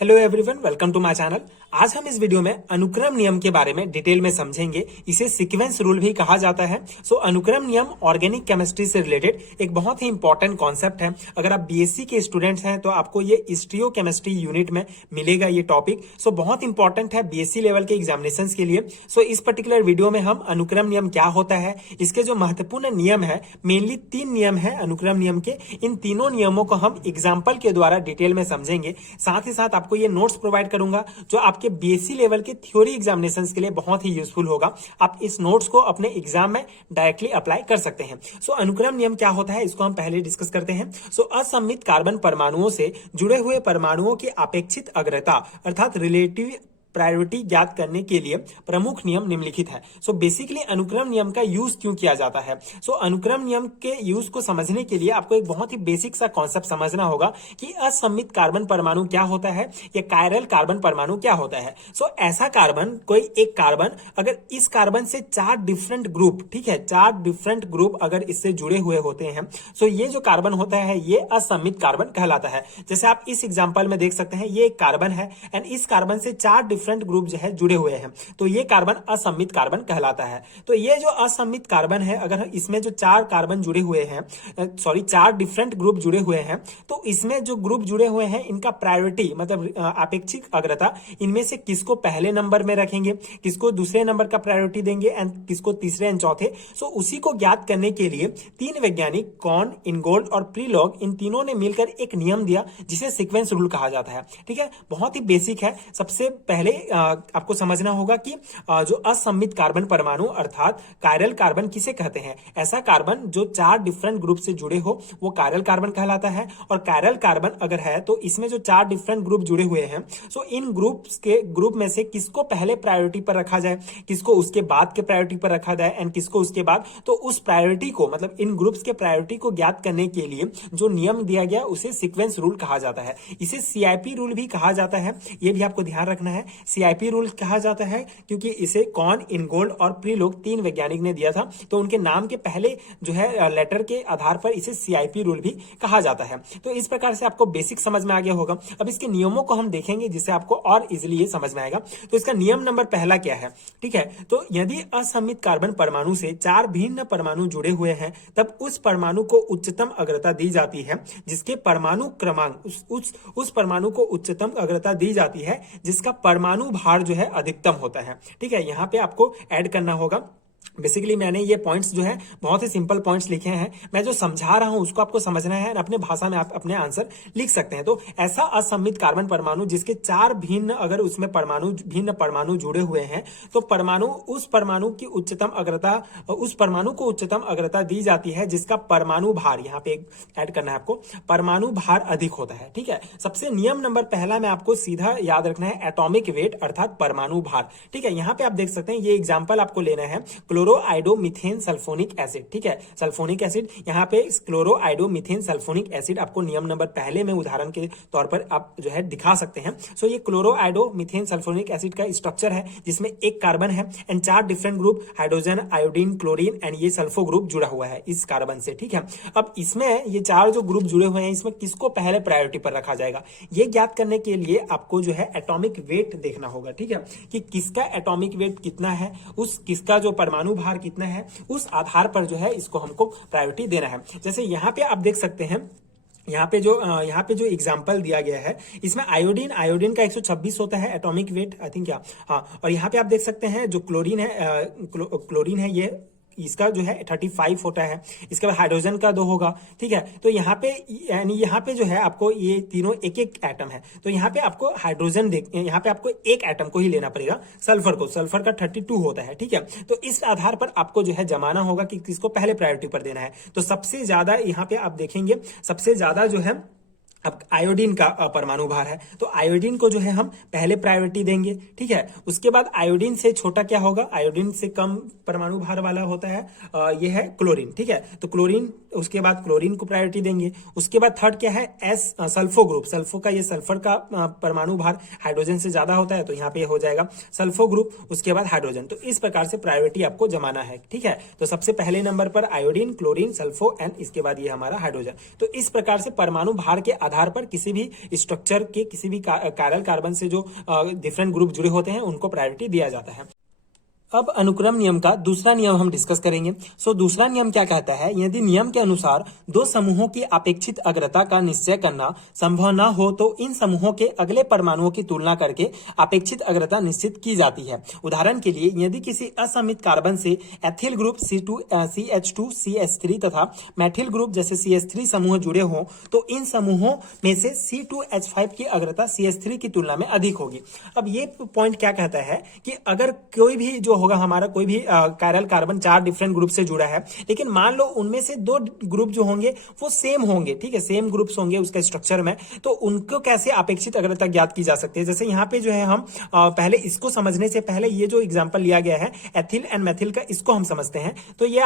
Hello everyone, welcome to my channel. आज हम इस वीडियो में अनुक्रम नियम के बारे में डिटेल में समझेंगे। इसे सीक्वेंस रूल भी कहा जाता है। अनुक्रम नियम ऑर्गेनिक केमिस्ट्री से रिलेटेड एक बहुत ही इंपॉर्टेंट कॉन्सेप्ट है। अगर आप बीएससी के स्टूडेंट्स हैं तो आपको ये हिस्ट्रियोकेमिस्ट्री यूनिट में मिलेगा ये टॉपिक। बहुत इंपॉर्टेंट है बीएससी लेवल के एग्जामिनेशन के लिए। इस पर्टिकुलर वीडियो में हम अनुक्रम नियम क्या होता है, इसके जो महत्वपूर्ण नियम है, मेनली 3 नियम है अनुक्रम नियम के। इन तीनों नियमों को हम एग्जाम्पल के द्वारा डिटेल में समझेंगे। साथ ही साथ आपको ये नोट्स प्रोवाइड करूंगा जो आपके बीएससी लेवल के थ्योरी एग्जामिनेशंस के लिए बहुत ही यूजफुल होगा। आप इस नोट्स को अपने एग्जाम में डायरेक्टली अप्लाई कर सकते हैं। अनुक्रम नियम क्या होता है इसको हम पहले डिस्कस करते हैं। असममित कार्बन परमाणुओं से जुड़े हुए परमाणुओं की अपेक्षित अग्रता अर्थात रिलेटिव प्रायोरिटी ज्ञात करने के लिए प्रमुख नियम निम्नलिखित है। बेसिकली अनुक्रम नियम का यूज क्यों किया जाता है? अनुक्रम नियम के यूज को समझने के लिए आपको एक बहुत ही बेसिक सा कॉन्सेप्ट समझना होगा कि असममित कार्बन परमाणु क्या होता है या कायरल कार्बन परमाणु क्या होता है। ऐसा कार्बन, कोई एक कार्बन अगर इस कार्बन से 4 डिफरेंट ग्रुप, ठीक है, 4 डिफरेंट ग्रुप अगर इससे जुड़े हुए होते हैं, ये जो कार्बन होता है ये असममित कार्बन कहलाता है। जैसे आप इस एग्जांपल में देख सकते हैं, ये एक कार्बन है एंड इस कार्बन से 4 डिफरेंट ग्रुप जो है जुड़े हुए हैं, तो ये कार्बन असममित कार्बन कहलाता है। तो ये जो असममित कार्बन है, अगर इसमें जो 4 कार्बन जुड़े हुए हैं, 4 डिफरेंट ग्रुप जुड़े हुए हैं, तो इसमें जो ग्रुप जुड़े हुए हैं इनका प्रायोरिटी मतलब अपेक्षित अग्रता, इनमें से किसको पहले नंबर में रखेंगे, किसको दूसरे नंबर का प्रायोरिटी देंगे एंड किसको तीसरे एंड चौथे। उसी को ज्ञात करने के लिए 3 वैज्ञानिक कॉर्न, इनगोल्ड और प्रीलॉग, इन तीनों ने मिलकर एक नियम दिया जिसे सीक्वेंस रूल कहा जाता है। ठीक है, बहुत ही बेसिक है। सबसे पहले आपको समझना होगा कि जो असममित कार्बन परमाणु अर्थात कायरल कार्बन किसे कहते हैं। ऐसा कार्बन जो 4 डिफरेंट ग्रुप से जुड़े हो वो कायरल कार्बन कहलाता है। और कायरल कार्बन अगर है तो इसमें जो 4 डिफरेंट ग्रुप जुड़े हुए हैं, इन ग्रुप में से किसको पहले प्रायोरिटी पर रखा जाए, किसको उसके बाद के प्रायोरिटी पर रखा जाए एंड किसको उसके बाद, तो उस प्रायोरिटी को मतलब इन ग्रुप्स के प्रायोरिटी को ज्ञात करने के लिए जो नियम दिया गया उसे सीक्वेंस रूल कहा जाता है। इसे सीआईपी रूल भी कहा जाता है, ये भी आपको ध्यान रखना है। सीआईपी रूल कहा जाता है क्योंकि इसे कॉर्न, इनगोल्ड और प्रीलॉग 3 वैज्ञानिक ने दिया था, तो उनके नाम के पहले जो है लेटर के आधार पर इसे सीआईपी रूल भी कहा जाता है। तो इस प्रकार से आपको बेसिक समझ में आ गया होगा। अब इसके नियमों को हम देखेंगे जिससे आपको और इजीली ये समझ में आएगा। तो इसका नियम नंबर पहला क्या है? ठीक है, तो यदि असममित कार्बन परमाणु से 4 भिन्न परमाणु जुड़े हुए हैं तब उस परमाणु को उच्चतम अग्रता दी जाती है जिसके परमाणु क्रमांक, उस परमाणु को उच्चतम अग्रता दी जाती है जिसका परमाणु भार जो है अधिकतम होता है। ठीक है, यहां पे आपको ऐड करना होगा। बेसिकली मैंने ये पॉइंट्स जो है बहुत ही सिंपल पॉइंट्स लिखे हैं, मैं जो समझा रहा हूं उसको आपको समझना है, अपने भाषा में आप अपने आंसर लिख सकते हैं। तो ऐसा असममित कार्बन परमाणु जिसके 4 भिन्न अगर उसमें भिन्न परमाणु जुड़े हुए हैं तो उस परमाणु की उच्चतम अग्रता, उस परमाणु को उच्चतम अग्रता दी जाती है जिसका परमाणु भार, यहाँ पे ऐड करना है आपको, परमाणु भार अधिक होता है। ठीक है, सबसे नियम नंबर पहला में आपको सीधा याद रखना है एटॉमिक वेट अर्थात परमाणु भार। ठीक है, यहाँ पे आप देख सकते हैं, ये एग्जाम्पल आपको लेना है क्लोरोआइडोमीथेन सल्फोनिक एसिड। ठीक है, सल्फोनिक एसिड, यहाँ पे क्लोरोआइडोमीथेन सल्फोनिक एसिड आपको नियम नंबर पहले में उदाहरण के तौर पर आप जो है दिखा सकते हैं। ये क्लोरोआइडोमीथेन सल्फोनिक एसिड का स्ट्रक्चर है जिसमें एक कार्बन है and 4 different group hydrogen, iodine, chlorine and ये सल्फो ग्रुप जुड़ा हुआ है इस कार्बन से। ठीक है, अब इसमें ये 4 जो ग्रुप जुड़े हुए हैं इसमें किसको पहले प्रायोरिटी पर रखा जाएगा ये ज्ञात करने के लिए आपको जो है एटॉमिक वेट देखना होगा। ठीक है, कि किसका एटॉमिक वेट कितना है, उस किसका जो परमाणु भार कितना है, उस आधार पर जो है इसको हमको प्रायोरिटी देना है। जैसे यहाँ पे आप देख सकते हैं, यहाँ पे जो एग्जांपल दिया गया है इसमें आयोडीन का 126 होता है एटॉमिक वेट, आई थिंक, क्या, हाँ। और यहाँ पे आप देख सकते हैं जो क्लोरीन है ये इसका जो है 35 होता है। इसके बाद हाइड्रोजन का 2 होगा। ठीक है, तो यहाँ पे यानी यहाँ पे जो है आपको ये तीनों एक एक एटम है, तो यहाँ पे आपको हाइड्रोजन यहाँ पे आपको एक एटम को ही लेना पड़ेगा, सल्फर का 32 होता है। ठीक है, तो इस आधार पर आपको जो है जमाना होगा कि किसको पहले प्रायोरिटी पर देना है। तो सबसे ज्यादा यहाँ पे आप देखेंगे, सबसे ज्यादा जो है अब आयोडीन का परमाणु भार है, तो आयोडीन को जो है हम पहले प्रायोरिटी देंगे। ठीक है, उसके बाद आयोडीन से छोटा क्या होगा, आयोडीन से कम परमाणु भार वाला होता है ये है क्लोरीन। ठीक है, तो क्लोरीन उसके बाद क्लोरीन को प्रायोरिटी देंगे। उसके बाद थर्ड क्या है, एस सल्फो ग्रुप, सल्फो का ये सल्फर का परमाणु भार हाइड्रोजन से ज्यादा होता है, तो यहाँ पे हो जाएगा सल्फो ग्रुप, उसके बाद हाइड्रोजन। तो इस प्रकार से प्रायोरिटी आपको जमाना है, ठीक है। तो सबसे पहले नंबर पर आयोडीन, क्लोरीन, सल्फो एंड इसके बाद ये हमारा हाइड्रोजन। तो इस प्रकार से परमाणु भार के आधार पर किसी भी स्ट्रक्चर के किसी भी कायरल कार्बन से जो डिफरेंट ग्रुप जुड़े होते हैं उनको प्रायोरिटी दिया जाता है। अब अनुक्रम नियम का दूसरा नियम हम डिस्कस करेंगे। दूसरा नियम क्या कहता है, यदि नियम के अनुसार दो समूहों की अपेक्षित अग्रता का निश्चय करना संभव न हो तो इन समूहों के अगले परमाणुओं की तुलना करके अपेक्षित अग्रता निश्चित की जाती है। उदाहरण के लिए, यदि किसी असमित कार्बन से एथिल ग्रुप CH2CH3 तथा मैथिल ग्रुप जैसे CH3 समूह जुड़े हों तो इन समूहों में से C2H5 की अग्रता CH3 की तुलना में अधिक होगी। अब ये पॉइंट क्या कहता है कि अगर कोई भी जो होगा हमारा कोई भी कायरल कार्बन 4 डिफरेंट ग्रुप से जुड़ा है, लेकिन मान लो उनमें से 2 ग्रुप जो होंगे वो सेम होंगे, ठीक है, सेम ग्रुप्स होंगे उसका स्ट्रक्चर में, तो उनको कैसे अपेक्षित अग्रता ज्ञात की जा सकती है। जैसे यहाँ पे जो है हम पहले इसको समझने से पहले ये जो एग्जांपल लिया गया है एथिल एंड मैथिल का, इसको हम समझते हैं। तो ये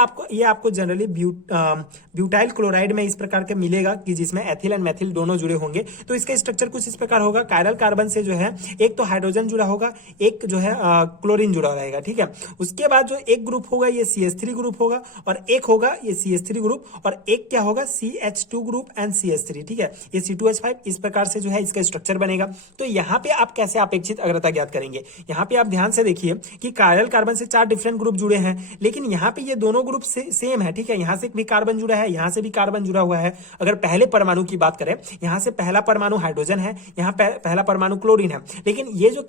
आपको जनरली ब्यूटाइल क्लोराइड में इस प्रकार के मिलेगा कि जिसमें एथिल एंड मैथिल दोनों जुड़े होंगे। तो इसका स्ट्रक्चर कुछ इस प्रकार होगा, कायरल कार्बन से जो है एक तो हाइड्रोजन जुड़ा होगा, एक जो है क्लोरीन जुड़ा रहेगा, ठीक है। उसके बाद जो एक ग्रुप होगा ये CH3 ग्रुप होगा और एक होगा ये CH3 ग्रुप और एक क्या होगा CH2 ग्रुप एंड CH3, ठीक है, ये C2H5। इस प्रकार से जो है इसका स्ट्रक्चर बनेगा। तो यहाँ पे आप कैसे अपेक्षित अग्रता ज्ञात करेंगे, यहाँ पे आप ध्यान से देखिए कि कायरल कार्बन से 4 डिफरेंट ग्रुप जुड़े हैं, लेकिन यहाँ पे ये दोनों ग्रुप सेम है, ठीक है। यहाँ से भी कार्बन जुड़ा है, यहाँ से भी कार्बन जुड़ा हुआ है। अगर पहले परमाणु की बात करें, यहाँ से पहला परमाणु हाइड्रोजन है, यहाँ पहला परमाणु क्लोरीन है, लेकिन ये जो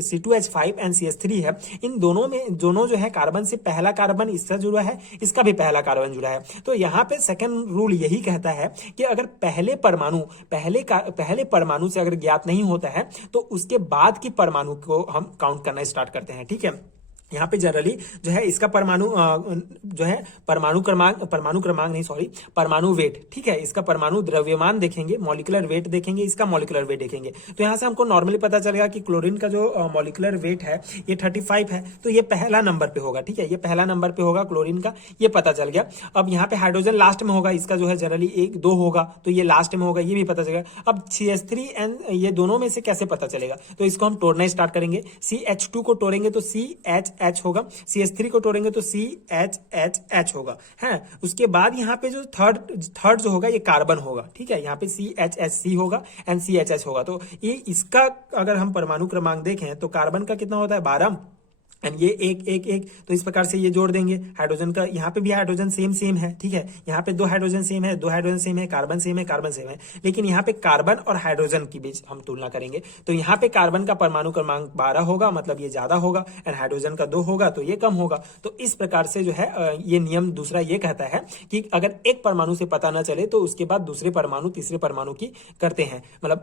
C2H5 एंड CH3 है, इन दोनों जो है कार्बन से पहला कार्बन इससे जुड़ा है, इसका भी पहला कार्बन जुड़ा है। तो यहाँ पे सेकंड रूल यही कहता है कि अगर पहले परमाणु से अगर ज्ञात नहीं होता है तो उसके बाद की परमाणु को हम काउंट करना स्टार्ट करते हैं, ठीक है। यहाँ पे जनरली जो है इसका परमाणु वेट, ठीक है, इसका परमाणु द्रव्यमान देखेंगे, मॉलिक्यूलर वेट देखेंगे, इसका मॉलिक्यूलर वेट देखेंगे। तो यहाँ से हमको नॉर्मली पता चलेगा कि क्लोरीन का जो मॉलिक्यूलर वेट है ये 35 है, तो ये पहला नंबर पे होगा, ठीक है, ये पहला नंबर पे होगा क्लोरीन का, ये पता चल गया। अब यहाँ पे हाइड्रोजन लास्ट में होगा, इसका जो है जनरली 1-2 होगा, तो ये लास्ट में होगा, ये भी पता चलेगा। अब CH3 एंड ये दोनों में से कैसे पता चलेगा, तो इसको हम तोड़ना स्टार्ट करेंगे। CH2 को तोड़ेंगे तो CH होगा, CH3 को तोड़ेंगे तो CH होगा, है। उसके बाद यहाँ पे जो थर्ड जो होगा ये कार्बन होगा, ठीक है, यहाँ पे CHC होगा एंड CHH होगा। तो ये इसका अगर हम परमाणु क्रमांक देखें तो कार्बन का कितना होता है 12 एंड ये एक, तो इस प्रकार से ये जोड़ देंगे। हाइड्रोजन का यहाँ पे भी हाइड्रोजन सेम है, ठीक है, यहाँ पे 2 हाइड्रोजन सेम है, 2 हाइड्रोजन सेम है, कार्बन सेम है, लेकिन यहाँ पे कार्बन और हाइड्रोजन के बीच हम तुलना करेंगे तो यहाँ पे कार्बन का परमाणु क्रमांक 12 होगा, मतलब ये ज्यादा होगा, एंड हाइड्रोजन का 2 होगा तो ये कम होगा। तो इस प्रकार से जो है ये नियम दूसरा ये कहता है कि अगर एक परमाणु से पता न चले तो उसके बाद दूसरे परमाणु तीसरे परमाणु की करते हैं, मतलब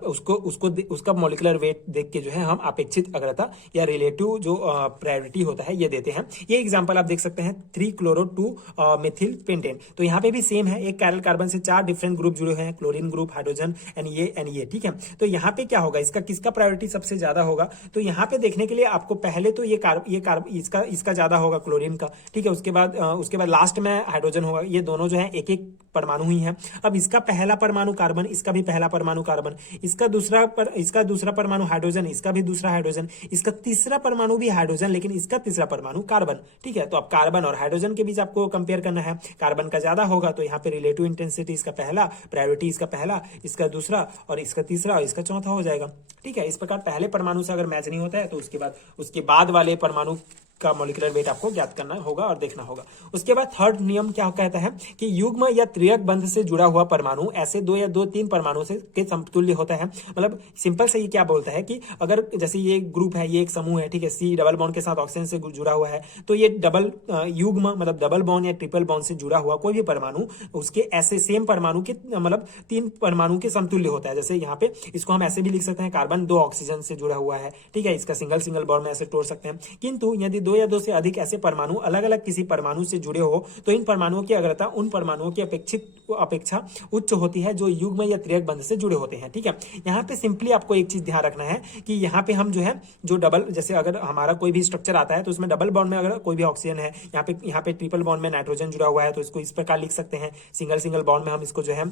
उसका मॉलिक्यूलर वेट देख के जो है हम अपेक्षित अग्रता या रिलेटिव जो प्रायोरिटी होता है ये देते हैं। ये एग्जांपल आप देख सकते हैं 3-chloro-2 मेथिल पेंटेन। तो यहाँ पे भी सेम है, एक कायरल कार्बन से 4 डिफरेंट ग्रुप जुड़े हुए हैं, क्लोरीन ग्रुप, हाइड्रोजन एंड ये, ठीक है। तो यहाँ पे क्या होगा, किसका प्रायोरिटी सबसे ज्यादा होगा, तो यहाँ पे देखने के लिए आपको पहले तो इसका ज्यादा होगा क्लोरीन का, ठीक है। उसके बाद लास्ट में हाइड्रोजन होगा, ये दोनों जो है एक परमाणु ही है। अब इसका पहला परमाणु कार्बन, इसका भी पहला परमाणु कार्बन, इसका दूसरा परमाणु हाइड्रोजन, इसका भी दूसरा हाइड्रोजन, इसका तीसरा परमाणु भी हाइड्रोजन, लेकिन इसका तीसरा परमाणु कार्बन, ठीक है। तो अब कार्बन और हाइड्रोजन के बीच आपको कंपेयर करना है, कार्बन का ज्यादा होगा तो यहाँ पे रिलेटिव इंटेंसिटी इसका पहला, प्रायोरिटी इसका पहला, इसका दूसरा और इसका तीसरा और इसका चौथा हो जाएगा, ठीक है। इस प्रकार पहले परमाणु से अगर मैच नहीं होता है तो उसके बाद वाले परमाणु का मॉलिक्यूलर वेट आपको ज्ञात करना होगा और देखना होगा। उसके बाद थर्ड नियम क्या कहता है कि युग्म या त्रियक बंध से जुड़ा हुआ परमाणु ऐसे 2 या 2-3 परमाणु से के समतुल्य होता है। मतलब सिंपल से ये क्या बोलता है कि अगर जैसे ये ग्रुप है, ये एक समूह है, ठीक है, C डबल बॉन्ड के साथ ऑक्सीजन से जुड़ा हुआ है, तो ये युग्म मतलब डबल बॉन्ड या ट्रिपल बॉन्ड से जुड़ा हुआ कोई भी परमाणु उसके ऐसे सेम परमाणु के मतलब 3 परमाणु के समतुल्य होता है। जैसे यहाँ पे इसको हम ऐसे भी लिख सकते हैं, कार्बन 2 ऑक्सीजन से जुड़ा हुआ है, ठीक है, इसका सिंगल बॉन्ड में ऐसे तोड़ सकते हैं। किंतु यदि दो या दो से अधिक ऐसे परमाणु अलग अलग किसी परमाणु से जुड़े हो तो इन परमाणुओं की अग्रता उन परमाणुओं की अपेक्षा उच्च होती है जो युग्म या त्रियक बंध से जुड़े होते हैं। ठीक है, यहाँ पे सिंपली आपको एक चीज ध्यान रखना है कि यहाँ पे हम जो है जो डबल, जैसे अगर हमारा कोई भी स्ट्रक्चर आता है तो उसमें डबल बॉन्ड में अगर कोई भी ऑक्सीजन है, यहाँ पे ट्रिपल बॉन्ड में नाइट्रोजन जुड़ा हुआ है तो इसको इस प्रकार लिख सकते हैं, सिंगल सिंगल बॉन्ड में हम इसको जो है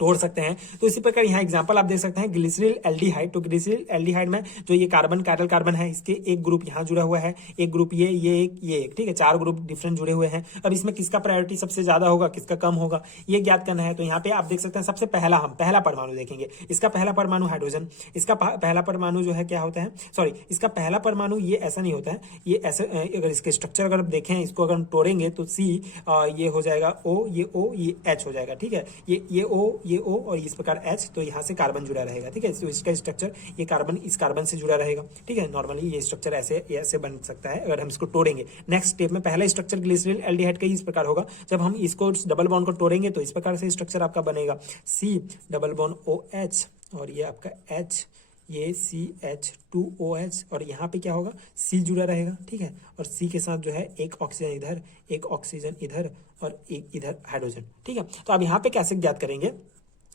तोड़ सकते हैं। तो इसी प्रकार यहाँ एग्जांपल आप देख सकते हैं ग्लिसरील एल्डिहाइड। तो ग्लिसरील एल्डिहाइड में जो ये कार्बन कायरल कार्बन है इसके एक ग्रुप यहाँ जुड़ा हुआ है, एक ग्रुप ये एक, ठीक है, 4 ग्रुप डिफरेंट जुड़े हुए हैं। अब इसमें किसका प्रायोरिटी सबसे ज्यादा होगा, किसका कम होगा, ये ज्ञात करना है। तो यहाँ पे आप देख सकते हैं सबसे पहला हम पहला परमाणु देखेंगे, इसका पहला परमाणु हाइड्रोजन, इसका पहला परमाणु जो है क्या होता है, सॉरी इसका पहला परमाणु ये ऐसा नहीं होता है, ये ऐसे अगर इसके स्ट्रक्चर अगर देखें इसको अगर हम तोड़ेंगे तो सी ये हो जाएगा O, ये H हो जाएगा। ठीक है, ये O और इस प्रकार H, तो यहाँ से कार्बन जुड़ा रहेगा। ठीक है, तो इसका स्ट्रक्चर ये कार्बन इस कार्बन से जुड़ा रहेगा। ठीक है, नॉर्मली ये स्ट्रक्चर ऐसे बन सकता है अगर हम इसको तोड़ेंगे। नेक्स्ट स्टेप में पहला स्ट्रक्चर ग्लिसरील एल्डिहाइड का इस प्रकार होगा, जब हम इसको डबल बॉन्ड को तोड़ेंगे तो इस प्रकार से स्ट्रक्चर आपका बनेगा C डबल बॉन्ड OH और ये आपका H, ये CH2OH और यहाँ पे क्या होगा C जुड़ा रहेगा। ठीक है, और C के साथ जो है एक ऑक्सीजन इधर, एक ऑक्सीजन इधर और एक इधर हाइड्रोजन। ठीक है, तो अब यहाँ पे कैसे ज्ञात करेंगे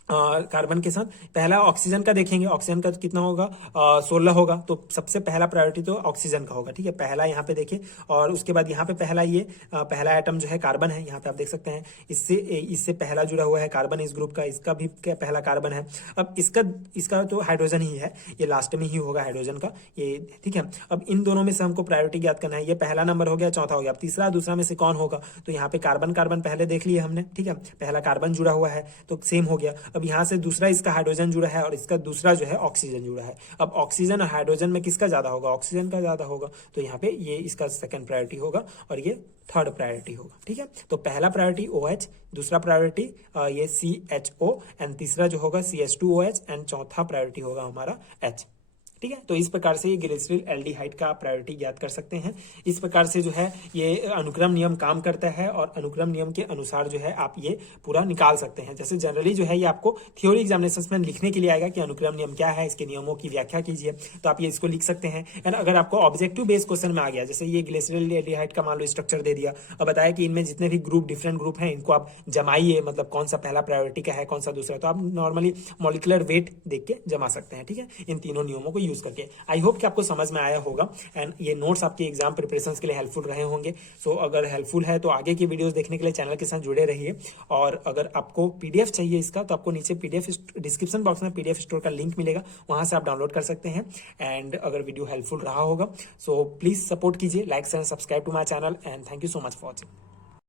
कार्बन के साथ, पहला ऑक्सीजन का देखेंगे, ऑक्सीजन का कितना होगा 16 होगा, तो सबसे पहला प्रायोरिटी तो ऑक्सीजन का होगा। ठीक है, पहला यहाँ पे देखिए, और उसके बाद यहाँ पे पहला ये पहला एटम जो है कार्बन है, यहाँ पे आप देख सकते हैं इससे पहला जुड़ा हुआ है कार्बन इस ग्रुप का, इसका भी पहला कार्बन है। अब इसका तो हाइड्रोजन ही है, ये लास्ट में ही होगा हाइड्रोजन का ये। ठीक है, अब इन दोनों में से हमको प्रायोरिटी ज्ञात करना है, ये पहला नंबर हो गया, चौथा हो गया, अब तीसरा दूसरा में से कौन होगा, तो यहाँ पे कार्बन पहले देख लिए हमने। ठीक है, पहला कार्बन जुड़ा हुआ है तो सेम हो गया। अब यहाँ से दूसरा इसका हाइड्रोजन जुड़ा है और इसका दूसरा जो है ऑक्सीजन जुड़ा है। अब ऑक्सीजन और हाइड्रोजन में किसका ज्यादा होगा, ऑक्सीजन का ज्यादा होगा, तो यहाँ पे ये इसका सेकंड प्रायोरिटी होगा और ये थर्ड प्रायोरिटी होगा। ठीक है, तो पहला प्रायोरिटी OH, दूसरा प्रायोरिटी ये CHO एंड तीसरा जो होगा CH2OH एंड चौथा प्रायोरिटी होगा हमारा H। ठीक है, तो इस प्रकार से ये ग्लिसरील एल्डिहाइड का प्रायोरिटी ज्ञात कर सकते हैं। इस प्रकार से जो है ये अनुक्रम नियम काम करता है और अनुक्रम नियम के अनुसार जो है आप ये पूरा निकाल सकते हैं। जैसे जनरली जो है ये आपको थ्योरी एग्जामिनेशंस में लिखने के लिए आएगा कि अनुक्रम नियम क्या है, इसके नियमों की व्याख्या कीजिए, तो आप ये इसको लिख सकते हैं। एंड अगर आपको ऑब्जेक्टिव बेस्ड क्वेश्चन में आ गया, जैसे ये ग्लिसरील एल्डिहाइड का मान लो स्ट्रक्चर दे दिया और बताया कि इनमें जितने भी डिफरेंट ग्रुप हैं इनको आप जमाइए, मतलब कौन सा पहला प्रायोरिटी का है, कौन सा दूसरा, तो आप नॉर्मली मॉलिक्यूलर वेट देख के जमा सकते हैं। ठीक है, इन तीनों नियमों को यूज करके। आई होप कि आपको समझ में आया होगा एंड ये नोट्स आपके एग्जाम प्रिपरेशंस के लिए हेल्पफुल रहे होंगे। सो अगर हेल्पफुल है तो आगे की वीडियोस देखने के लिए चैनल के साथ जुड़े रहिए। और अगर आपको PDF चाहिए इसका तो आपको नीचे PDF डिस्क्रिप्शन बॉक्स में PDF स्टोर का लिंक मिलेगा, वहां से आप डाउनलोड कर सकते हैं। एंड अगर वीडियो हेल्पफुल रहा होगा सो प्लीज सपोर्ट कीजिए, like and subscribe to my channel and thank you so much for watching.